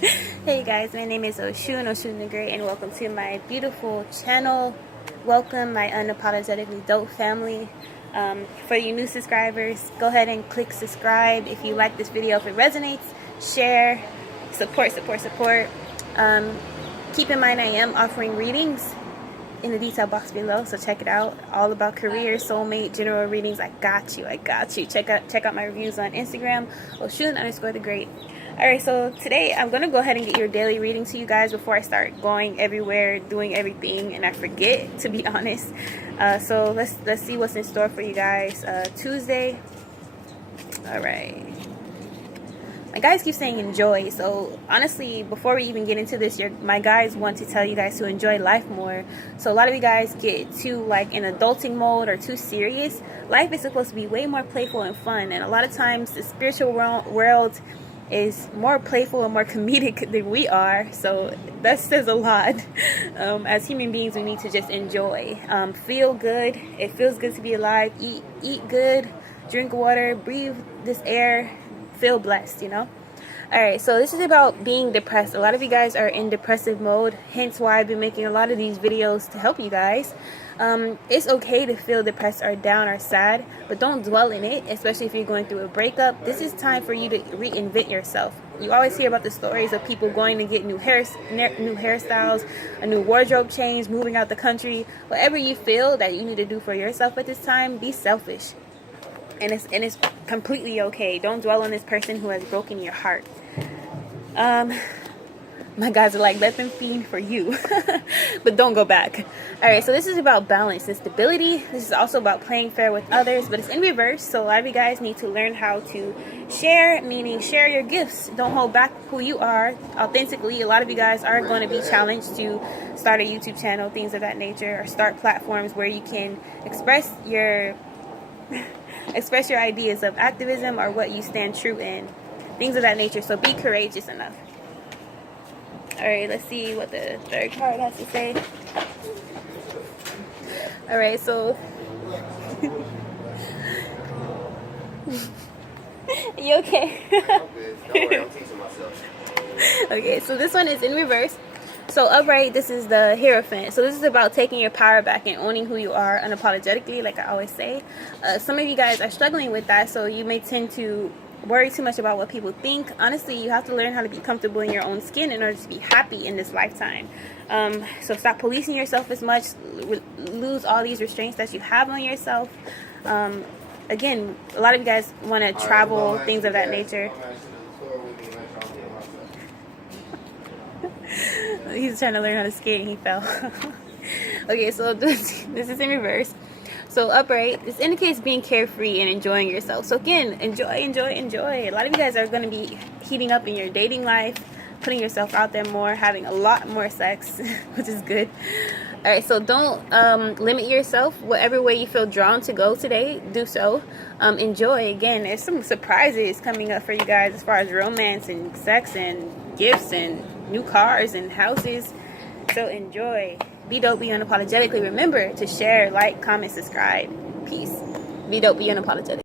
Hey guys, my name is Oshun the Great, and welcome to my beautiful channel. Welcome my unapologetically dope family. For you new subscribers, go ahead and click subscribe if you like this video. If it resonates, share, support. Keep in mind I am offering readings in the detail box below, so check it out. All about careers, soulmate, general readings. I got you. Check out my reviews on Instagram, Oshun_the Great. Alright, so today I'm going to go ahead and get your daily reading to you guys before I start going everywhere, doing everything, and I forget, to be honest. So let's see what's in store for you guys. Tuesday. Alright. My guys keep saying enjoy, so honestly, before we even get into this, my guys want to tell you guys to enjoy life more. So a lot of you guys get too like in adulting mode or too serious. Life is supposed to be way more playful and fun, and a lot of times the spiritual world is more playful and more comedic than we are, so that says a lot. As human beings, we need to just enjoy, feel good. It feels good to be alive. Eat good, drink water, breathe this air, feel blessed, you know. Alright, so this is about being depressed. A lot of you guys are in depressive mode, hence why I've been making a lot of these videos to help you guys. It's okay to feel depressed or down or sad, but don't dwell in it, especially if you're going through a breakup. This is time for you to reinvent yourself. You always hear about the stories of people going to get new hairstyles, a new wardrobe change, moving out the country. Whatever you feel that you need to do for yourself at this time, be selfish. And it's completely okay. Don't dwell on this person who has broken your heart. My guys are like, let them fiend for you. But don't go back. Alright, so this is about balance and stability. This is also about playing fair with others, but it's in reverse. So a lot of you guys need to learn how to share, meaning share your gifts. Don't hold back who you are authentically. A lot of you guys are going to be challenged to start a YouTube channel, things of that nature, or start platforms where you can express your ideas of activism or what you stand true in, things of that nature. So be courageous enough. Alright, let's see what the third card has to say. Alright, so you okay? Don't worry, I'm teaching myself. Okay, so this one is in reverse. So upright, this is the Hierophant. So this is about taking your power back and owning who you are unapologetically, like I always say. Some of you guys are struggling with that, so you may tend to worry too much about what people think. Honestly, you have to learn how to be comfortable in your own skin in order to be happy in this lifetime. So stop policing yourself as much. Lose all these restraints that you have on yourself. Again, a lot of you guys want to travel, things of that nature. He's trying to learn how to skate and he fell. Okay, so this is in reverse. So upright, this indicates being carefree and enjoying yourself. So again, enjoy. A lot of you guys are going to be heating up in your dating life, putting yourself out there more, having a lot more sex, which is good. Alright, so don't limit yourself. Whatever way you feel drawn to go today, do so. Enjoy. Again, there's some surprises coming up for you guys as far as romance and sex and gifts and new cars and houses. So enjoy. Be dope, be unapologetically. Remember to share, like, comment, subscribe. Peace. Be dope, be unapologetic.